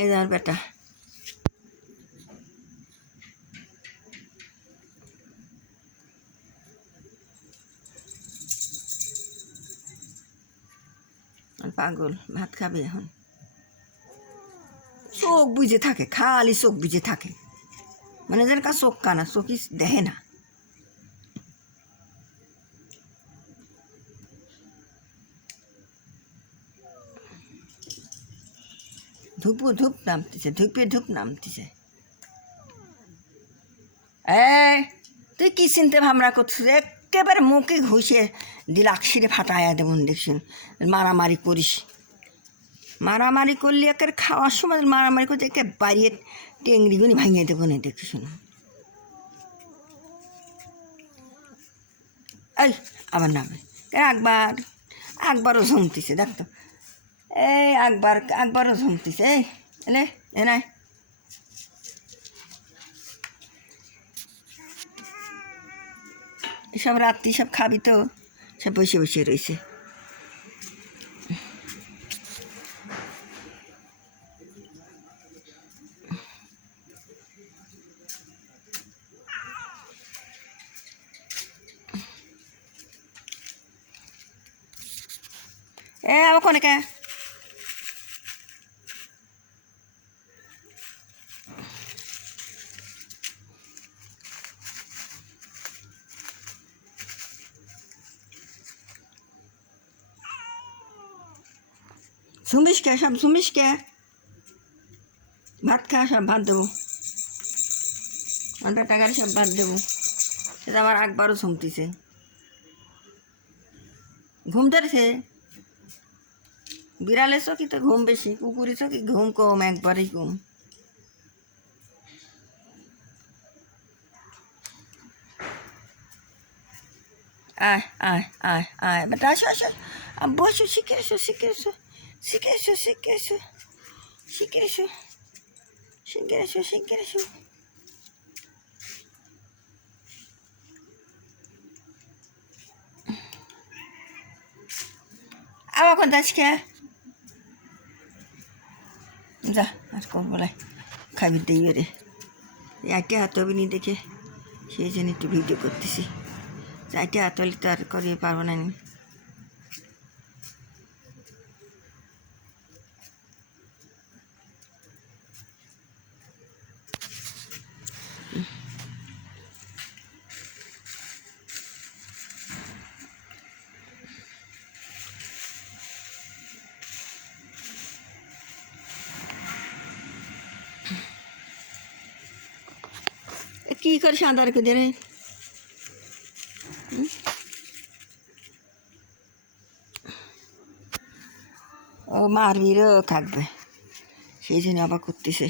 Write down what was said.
এই আমার বেটা পাগল, ভাত খাবে এখন। চোখ বুঝে থাকে, খালি চোখ বুঝে থাকে, মানে যেন কার চোখ কানা, চোখই দেখে না। ধূপ নামতেছে, ধূপ নামতেছে। এই তুই কি চিনতে ভাবনা করছিস? একেবারে মুখে ঘুষে দিল, আকশিরে ফাটাইয়া দেবন দেখছুন। মারামারি করিস, মারামারি করলে একের খাওয়ার সময় মারামারি করতে একে বাড়িয়ে টেংরিগুনি ভাঙিয়ে দেবো না দেখছুন। এই আবার নামে আকবারও ঝুমতিছে, দেখতো এই আকবারও ঝুমতিছে। এই এলে এ নাই এসব রাত্রি সব খাবি তো, সব বসে বসে রয়েছে। আবার কোনে কে ঝুমিস কে, সব ঝুমিস কে? ভাত খা, সব ভাত দেবো, আমার টাকার সব ভাত দেবো। সেটা আমার আকবারও ঝুমতিছে, ঘুম ধরেছে। বিড়ালের চোখই তো ঘুম বেশি, কুকুরের চোখে ঘুম কম, একবারেই কম। আয় আয় আয় আয় বেটা, আসো আসো, বসো, শিখে এসো শিখে এসো শিখে এসো শিখে এসো শিখে এসো শিখে এসো শিখে এসো। আবার কোন আজকে যা আর করবো লাই, খাবি দিই রে। একে হাত হবে নি দেখে সেই জন্য একটু ভিডিও করতেছি। চারটে হাত হলে তো আর করিয়ে পারবো না। কি করে সাঁতার করে রে, ও মারবিরও থাকবে, সেই জন্য আবার করতেছে।